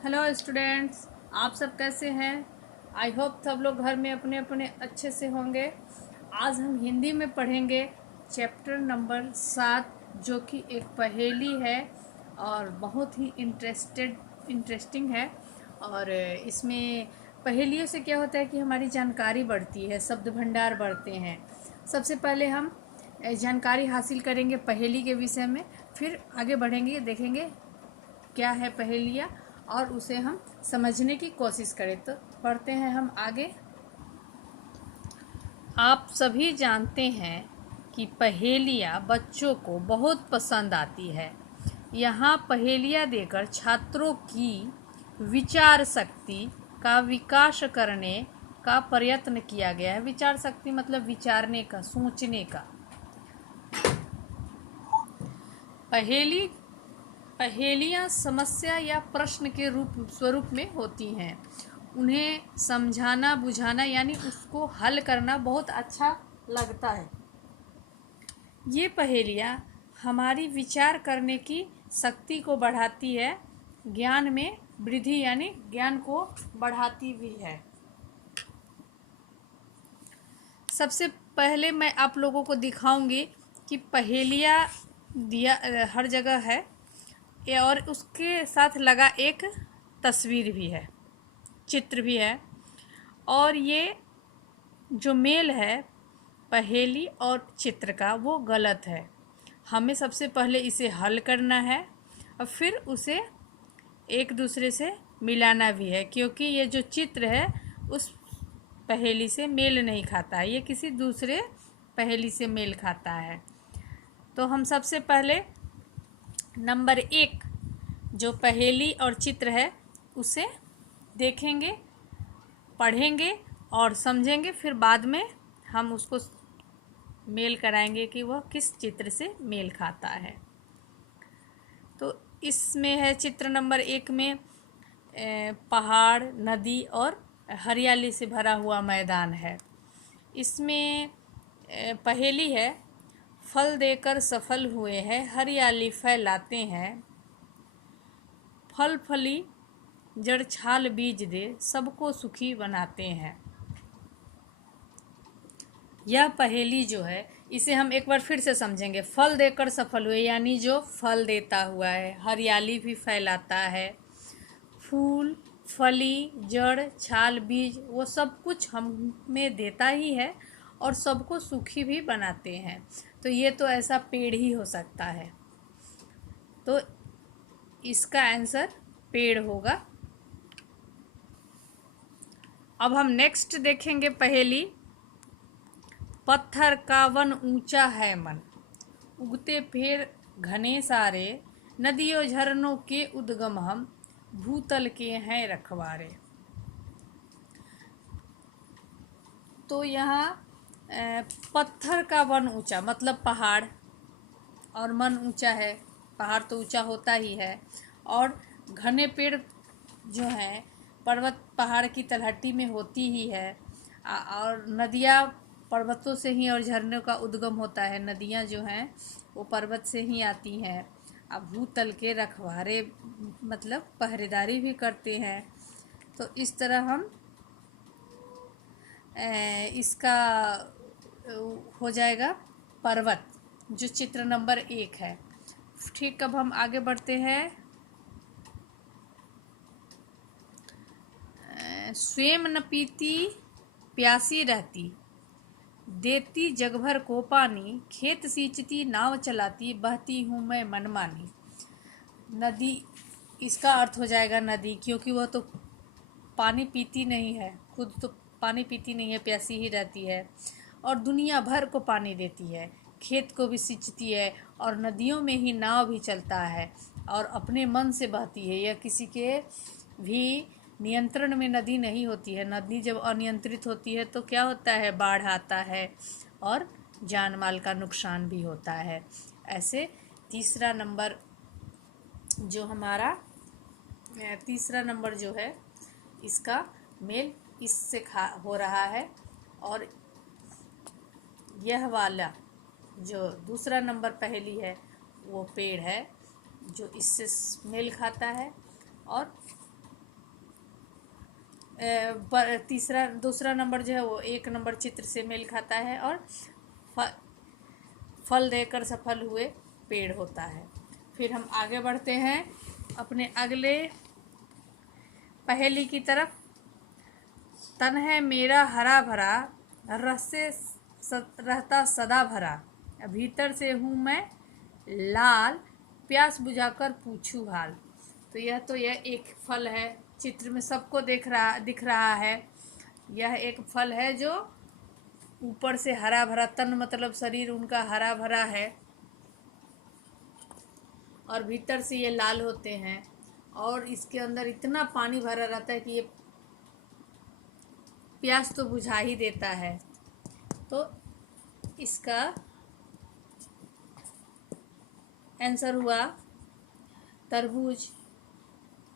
Hello students, आप सब कैसे हैं। आई होप सब लोग घर में अपने अपने अच्छे से होंगे। आज हम हिंदी में पढ़ेंगे चैप्टर नंबर 7, जो कि एक पहेली है और बहुत ही इंटरेस्टिंग है। और इसमें पहेलियों से क्या होता है कि हमारी जानकारी बढ़ती है, शब्द भंडार बढ़ते हैं। सबसे पहले हम जानकारी हासिल करेंगे पहेली के विषय में, फिर आगे बढ़ेंगे, देखेंगे क्या है पहेलियाँ और उसे हम समझने की कोशिश करें। तो पढ़ते हैं हम आगे। आप सभी जानते हैं कि पहेलियाँ बच्चों को बहुत पसंद आती है। यहाँ पहेलियाँ देकर छात्रों की विचार शक्ति का विकास करने का प्रयत्न किया गया है। विचार शक्ति मतलब विचारने का, सोचने का। पहेली पहेलियाँ समस्या या प्रश्न के स्वरूप में होती हैं। उन्हें समझाना बुझाना यानी उसको हल करना बहुत अच्छा लगता है। ये पहेलियाँ हमारी विचार करने की शक्ति को बढ़ाती है, ज्ञान में वृद्धि यानी ज्ञान को बढ़ाती भी है। सबसे पहले मैं आप लोगों को दिखाऊंगी कि पहेलियाँ दिया हर जगह है और उसके साथ लगा एक तस्वीर भी है, चित्र भी है। और ये जो मेल है पहेली और चित्र का, वो गलत है। हमें सबसे पहले इसे हल करना है और फिर उसे एक दूसरे से मिलाना भी है, क्योंकि ये जो चित्र है उस पहेली से मेल नहीं खाता है, ये किसी दूसरे पहेली से मेल खाता है। तो हम सबसे पहले नंबर 1 जो पहेली और चित्र है उसे देखेंगे, पढ़ेंगे और समझेंगे, फिर बाद में हम उसको मेल कराएंगे कि वह किस चित्र से मेल खाता है। तो इसमें है चित्र नंबर 1 में पहाड़, नदी और हरियाली से भरा हुआ मैदान है। इसमें पहेली है, फल देकर सफल हुए हैं, हरियाली फैलाते हैं, फल फली जड़ छाल बीज दे, सबको सुखी बनाते हैं। यह पहेली जो है इसे हम एक बार फिर से समझेंगे। फल देकर सफल हुए यानी जो फल देता हुआ है, हरियाली भी फैलाता है, फूल फली जड़ छाल बीज वो सब कुछ हमें देता ही है और सबको सुखी भी बनाते हैं। तो ये तो ऐसा पेड़ ही हो सकता है, तो इसका आंसर पेड़ होगा। अब हम नेक्स्ट देखेंगे पहेली, पत्थर का वन ऊंचा है मन, उगते पेड़ घने सारे, नदियों झरनों के उद्गम हम, भूतल के हैं रखवारे। तो यहाँ पत्थर का वन ऊंचा मतलब पहाड़, और मन ऊंचा है, पहाड़ तो ऊंचा होता ही है। और घने पेड़ जो हैं, पर्वत पहाड़ की तलहटी में होती ही है। और नदियाँ पर्वतों से ही और झरनों का उद्गम होता है। नदियाँ जो हैं वो पर्वत से ही आती हैं। अब भूतल के रखवारे मतलब पहरेदारी भी करते हैं। तो इस तरह हम इसका हो जाएगा पर्वत, जो चित्र नंबर 1 है। ठीक, अब हम आगे बढ़ते हैं। स्वयं न पीती प्यासी रहती, देती जग भर को पानी, खेत सींचती नाव चलाती, बहती हूँ मैं मनमानी। नदी, इसका अर्थ हो जाएगा नदी, क्योंकि वह तो पानी पीती नहीं है, खुद तो पानी पीती नहीं है, प्यासी ही रहती है और दुनिया भर को पानी देती है, खेत को भी सींचती है और नदियों में ही नाव भी चलता है और अपने मन से बहती है। यह किसी के भी नियंत्रण में नदी नहीं होती है। नदी जब अनियंत्रित होती है तो क्या होता है, बाढ़ आता है और जान माल का नुकसान भी होता है। ऐसे तीसरा नंबर जो है इसका मेल इससे हो रहा है। और यह वाला जो दूसरा नंबर पहेली है वो पेड़ है जो इससे मेल खाता है। और दूसरा नंबर जो है वो 1 नंबर चित्र से मेल खाता है और फल देकर सफल हुए पेड़ होता है। फिर हम आगे बढ़ते हैं अपने अगले पहेली की तरफ। तन है मेरा हरा भरा, रस से रहता सदा भरा, भीतर से हूँ मैं लाल, प्यास बुझाकर पूछूं हाल। तो यह एक फल है, चित्र में सबको दिख रहा है। यह एक फल है जो ऊपर से हरा भरा, तन मतलब शरीर उनका हरा भरा है और भीतर से ये लाल होते हैं और इसके अंदर इतना पानी भरा रहता है कि ये प्यास तो बुझा ही देता है। तो इसका आंसर हुआ तरबूज।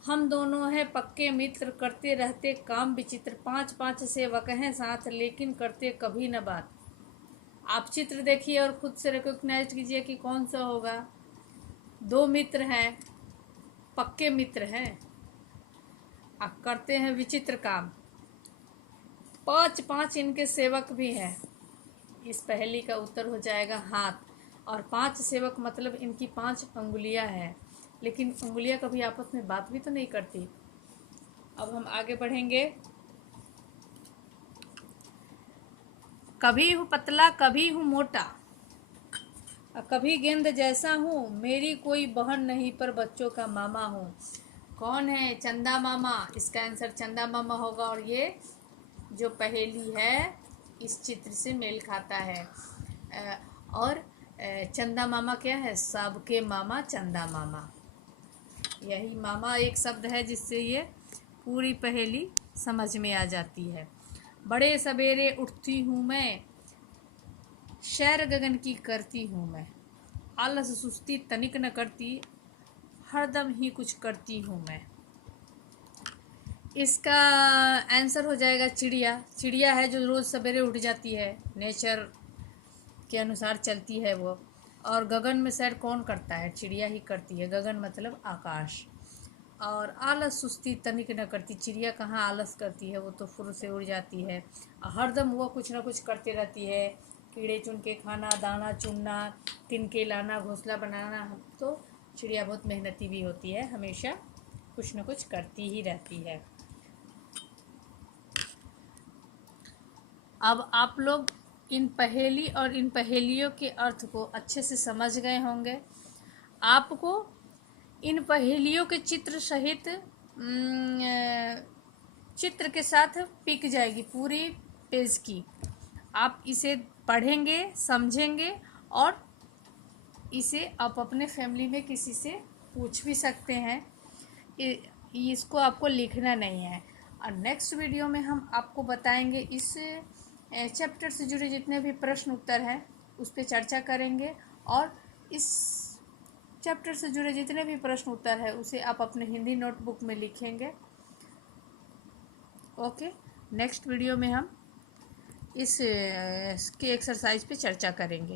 हम दोनों हैं पक्के मित्र, करते रहते काम विचित्र, 5-5 सेवक हैं साथ, लेकिन करते कभी न बात। आप चित्र देखिए और खुद से रिकॉग्नाइज कीजिए कि कौन सा होगा। 2 मित्र हैं, पक्के मित्र हैं, आप करते हैं विचित्र काम, 5-5 इनके सेवक भी हैं। इस पहेली का उत्तर हो जाएगा हाथ। और 5 सेवक मतलब इनकी 5 अंगुलियां हैं, लेकिन उंगलियां कभी आपस में बात भी तो नहीं करती। अब हम आगे बढ़ेंगे। कभी हूँ पतला कभी हूँ मोटा, कभी गेंद जैसा हूँ, मेरी कोई बहन नहीं पर बच्चों का मामा हूँ। कौन है? चंदा मामा। इसका आंसर चंदा मामा होगा और ये जो पहेली है इस चित्र से मेल खाता है। और चंदा मामा क्या है? सबके मामा चंदा मामा। यही मामा एक शब्द है जिससे ये पूरी पहेली समझ में आ जाती है। बड़े सवेरे उठती हूँ मैं, सैर गगन की करती हूँ मैं, आलस सुस्ती तनिक न करती, हरदम ही कुछ करती हूँ मैं। इसका आंसर हो जाएगा चिड़िया। चिड़िया है जो रोज़ सवेरे उठ जाती है, नेचर के अनुसार चलती है वो। और गगन में सैर कौन करता है? चिड़िया ही करती है। गगन मतलब आकाश। और आलस सुस्ती तनिक न करती, चिड़िया कहाँ आलस करती है, वो तो फुर से उड़ जाती है। हरदम वो कुछ ना कुछ करते रहती है, कीड़े चुन के खाना, दाना चुनना, तिनके लाना, घोंसला बनाना। तो चिड़िया बहुत मेहनती भी होती है, हमेशा कुछ न कुछ करती ही रहती है। अब आप लोग इन पहेली और इन पहेलियों के अर्थ को अच्छे से समझ गए होंगे। आपको इन पहेलियों के चित्र सहित चित्र के साथ पिक जाएगी पूरी पेज की। आप इसे पढ़ेंगे, समझेंगे और इसे आप अपने फैमिली में किसी से पूछ भी सकते हैं। इसको आपको लिखना नहीं है। और नेक्स्ट वीडियो में हम आपको बताएंगे इस चैप्टर से जुड़े जितने भी प्रश्न उत्तर हैं उस पर चर्चा करेंगे और इस चैप्टर से जुड़े जितने भी प्रश्न उत्तर है उसे आप अपने हिंदी नोटबुक में लिखेंगे। ओके, नेक्स्ट वीडियो में हम इसके एक्सरसाइज पे चर्चा करेंगे।